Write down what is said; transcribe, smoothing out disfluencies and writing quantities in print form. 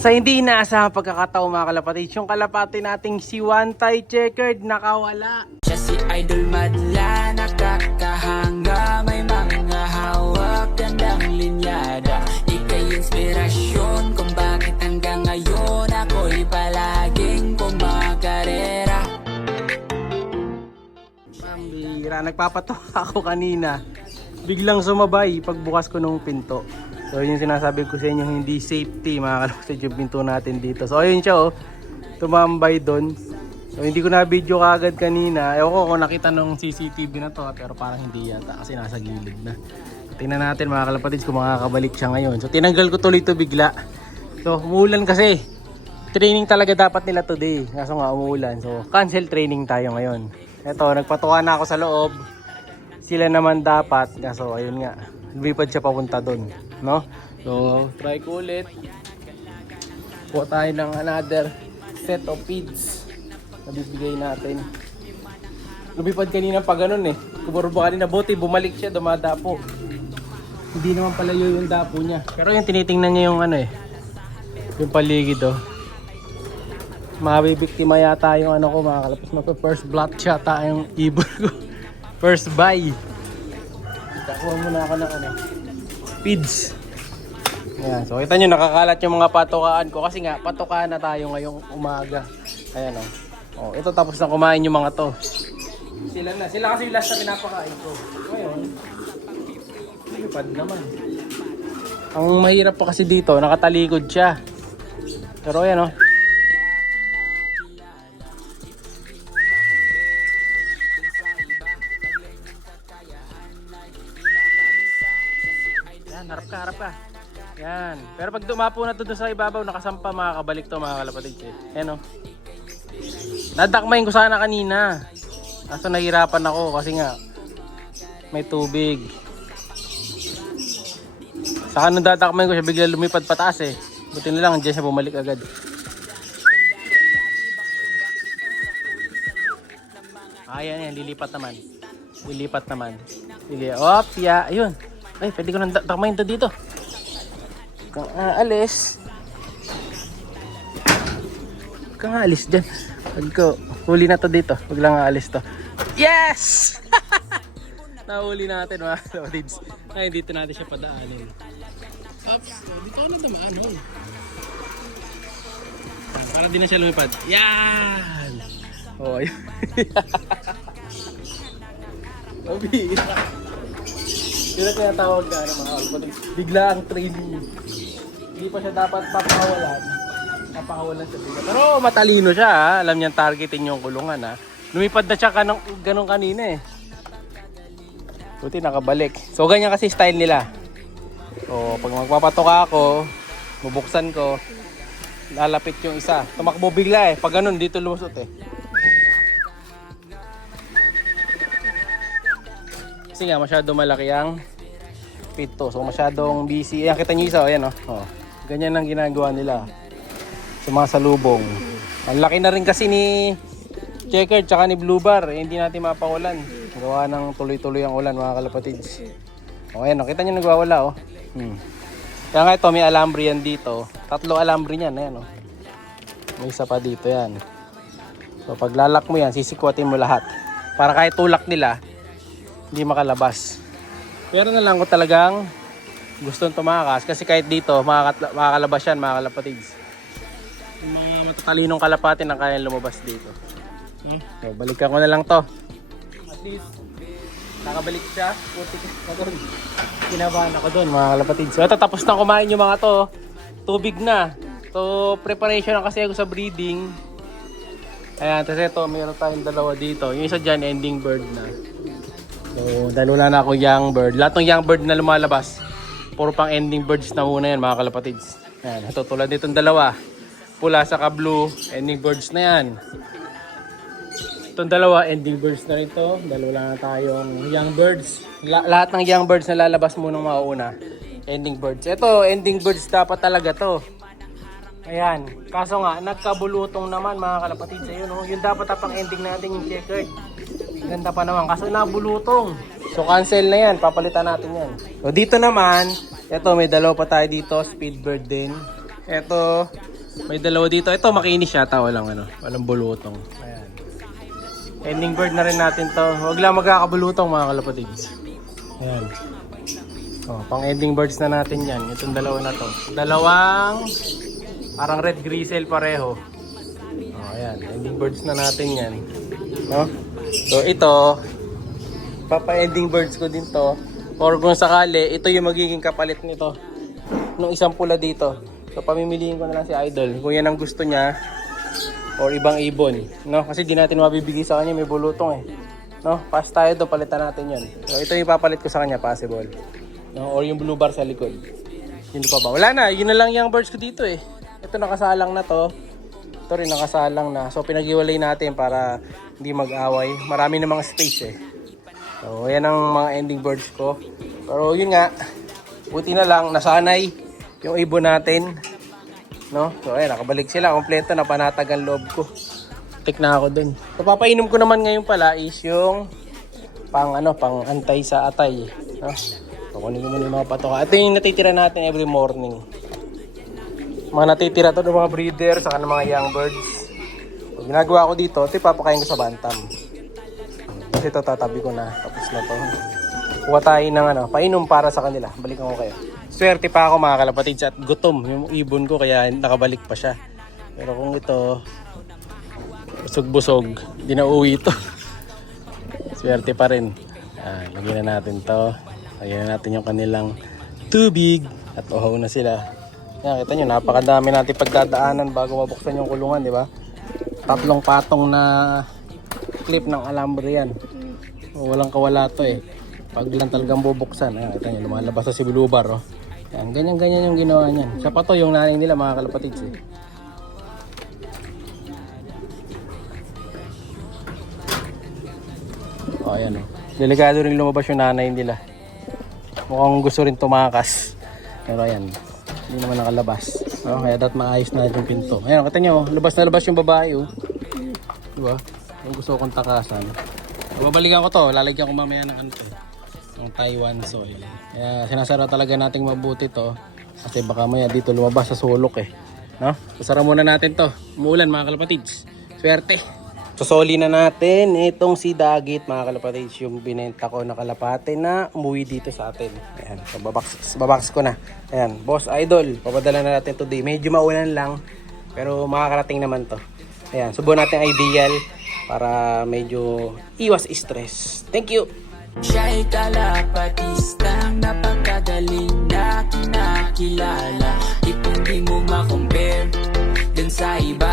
Sa hindi inaasahang pagkakataon mga kalapatid, yung kalapati nating si One Thai Checkered nakawala. Siya si Idol Madla, nakakahanga, may mga hawak, gandang linyada. Ika'y inspirasyon kung bakit hanggang ngayon ako'y palaging kumakarera. Mambira, nagpapatawa ako kanina. Biglang sumabay pagbukas ko nung pinto. So yun yung sinasabi ko sa inyo, hindi safety mga kalapatid yung pinto natin dito. So ayun siya tumambay doon. So hindi ko na video kagad kanina. Ewan ko kung nakita nung CCTV na to, pero parang hindi yata kasi nasa gilid na. So, tingnan natin mga kalapatid kung makakabalik siya ngayon. So tinanggal ko tuloy to bigla. So umuulan kasi. Training talaga dapat nila today. Kaso nga umuulan. So cancel training tayo ngayon. Eto, nagpatuwa na ako sa loob. Sila naman dapat. Kaso ayun nga, lumipad siya papunta doon. No? So, try ko ulit. Kuha tayo ng another set of feeds na bibigay natin. Lumipad kanina pa ganun eh. Kuburbo kanina, buti bumalik siya, dumadapo. Hindi naman pala yung dapo niya. Pero yung tinitingnan niya yung ano eh, yung paligid mabibiktima yata yung ano ko mga kalapos. First blot yata yung ibon ko. First buy. Kuha muna ako ng feeds. Ayan, so kita nyo nakakalat yung mga patukaan ko kasi nga patukaan na tayo ngayong umaga. Ayan oh, ito tapos na kumain yung mga to. Sila kasi last na pinapakain ko. Ngayon, lumipad naman. Ang mahirap pa kasi dito, nakatalikod siya. Pero ayan harap ka. Yan. Pero pag dumapo na to doon sa ibabaw, nakasampa, makakabalik to mga kalapatid. Ayan nadakmayin ko sana kanina. Kaso nahirapan ako kasi nga may tubig. Saka nung dadakmayin ko siya, bigla lumipad pataas eh. Buti na lang, dyan siya bumalik agad. Ayan, lilipat naman. Sige, ayun. Ay, pwede ko nang takmayin to dito. Kung aalis. Kung aalis dyan. Huli na to dito. Huwag lang aalis to. Yes! Nahuli natin mga kapatids. Ay, dito natin siya padaanin. Oops, dito ako na damaan. Para di na siya lumipad. Yan! Oh, ayun. Mabira. Yun na tinatawag na mga kalapatid. Bigla ang training. Hindi pa siya dapat papakawalan. Napakawalan siya bigla. Pero matalino siya ha. Alam niyang targetin yung kulungan ha. Lumipad na siya ganun kanina eh. Buti nakabalik. So ganyan kasi style nila. So pag magpapatoka ako, bubuksan ko, lalapit yung isa. Tumakbo bigla eh. Pag ganun dito lumusot eh. Kasi nga masyado malaki ang pito. So masyadong busy. Ayan, kita nyo isa. Ayan ganyan ang ginagawa nila. Sumasalubong. Ang laki na rin kasi ni Checkered tsaka ni Blue Bar. Hindi natin mapakulan. Gawa ng tuloy-tuloy ang ulan mga kalapatids. Ayan kita nyo nagwawala Kaya nga ito may alambre yan dito. 3 alambre yan. Ayan may isa pa dito yan. So pag lalak mo yan, sisikwatin mo lahat. Para kahit tulak nila, hindi makalabas. Pero na lang ko talagang gustong tumakas kasi kahit dito makakalabas yan mga kalapatids. Yung mga matatalinong kalapati na kaya lumabas dito. So balikan ko na lang to. At least nakabalik siya. Putik na doon. Kinabahan ako doon mga kalapatids. So ito tapos na kumain yung mga to. Tubig na. So preparation na kasi ako sa breeding. Ayan, tapos ito mayroon tayong dalawa dito. Yung isa dyan ending bird na. So, dahil wala na ako young bird. Lahat ng young bird na lumalabas, puro pang ending birds na muna yan mga kalapatids. Yan, ito tulad nitong dalawa. Pula saka blue, ending birds na yan. Itong dalawa, ending birds na rin to. Dahil wala na tayong young birds. Lahat ng young birds na lalabas munang mauuna, ending birds. Ito, ending birds dapat talaga to. Ayan, kaso nga, nagkabulutong naman mga kalapatids. Ayun yung dapat pang ending natin yung Checkered. Ganda pa naman kaso nabulutong. So cancel na yan, papalitan natin yan. So dito naman, ito may dalawa pa tayo dito, speedbird din. Ito, May dalawa dito. Ito makinis yata, walang bulutong. Ayan. Ending bird na rin natin to. Huwag lang magkakabulutong mga kalapatids. Ayan. Oh, pang ending birds na natin yan. Itong dalawa na to. Dalawang parang red grizzle pareho. Oh, ayan. Ending birds na natin yan. No? So ito, papa-ending birds ko din to. Or kung sakali, ito yung magiging kapalit nito. Nung isang pula dito. So pamimiliin ko na lang si Idol. Kung yan ang gusto niya. Or ibang ibon. No? Kasi di natin mabibigay sa kanya, may bulutong eh. No? Pass tayo to, palitan natin yan. So ito yung papalit ko sa kanya, possible. No? Or yung blue bar sa likod. Yun pa ba? Wala na, yun na lang yung birds ko dito eh. Ito nakasalang na to. Ito rin nakasalang na. So pinag-iwalay natin para hindi mag-away. Marami na mga space eh. So yan ang mga ending birds ko. Pero yun nga, buti na lang nasanay yung ibon natin. No? So ayan, nakabalik sila. Kompleto na, panatag ang loob ko. Tik na ako dun. So papainom ko naman ngayon pala is yung pang antay sa atay. No? So kunin ko muna yung mga patoka. Ito yung natitira natin every morning. Mga natitira to ng mga breeder saka ng mga young birds. So, ginagawa ko dito, ito ipapakain ko sa bantam. Kasi ito tatabi ko na. Tapos na to. Kuha tayo ng painom para sa kanila. Balikan ko kayo. Swerte pa ako mga kalapatids at gutom yung ibon ko kaya nakabalik pa siya. Pero kung ito busog-busog, di na uwi ito. Swerte pa rin. Lagyan na natin to. Lagyan na natin yung kanilang tubig at uhaw na sila. Yan, kita nyo, napakadami natin pagdadaanan bago mabuksan yung kulungan, di ba? 3 patong na clip ng alambre yan. Walang kawala to eh. Pag lang talagang bubuksan, ayan, kita nyo, lumalabas sa si blue bar, oh. Yan, ganyan-ganyan yung ginawa niyan. Siya pa to, yung nanay nila, mga kalapatids eh. Oh, ayan oh. Delikado rin lumabas yung nanay nila. Mukhang gusto rin tumakas. Pero ayan, hindi naman nakalabas. Kaya dapat maayos na yung pinto. Ayan, kita nyo, labas na labas yung babae. Oh. Diba? Yung gusto kong takasan. Babalikan ko to, lalagyan ko mamaya ng kanto. Ng Taiwan soil. Kaya sinasara talaga nating mabuti to. Kasi baka maya dito lumabas sa sulok eh. No? Sasara muna natin to. Umuulan mga kalapatids. Swerte! Sosoli na natin itong si Dagit mga kalapatids, yung binenta ko na kalapate na umuwi dito sa atin. Ayan, so babox ko na. Ayan, Boss Idol, papadala na natin today. Medyo maulan lang, pero makakarating naman to. Ayan, subukan natin ideal para medyo iwas stress. Thank you! Siya'y kalapatistang napakagaling na kinakilala. Ipong di mo makompare dun sa iba.